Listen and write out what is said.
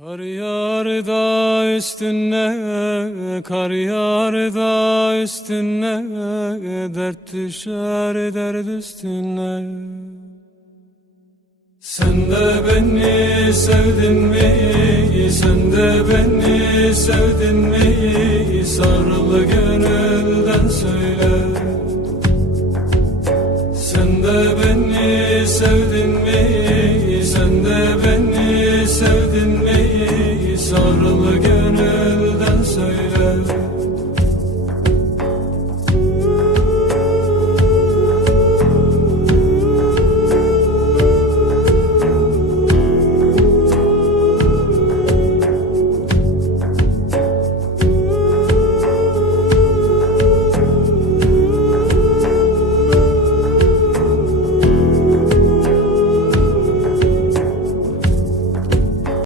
Kar yağar da üstüne, kar da üstüne, dert düşer dert üstüne. Sen de beni sevdin mi? Sen de beni sevdin mi? Sarıl gönülden söyle. Sen de beni sevdin mi? Sen de beni sevdin mi? Sarılı gönülden söyle.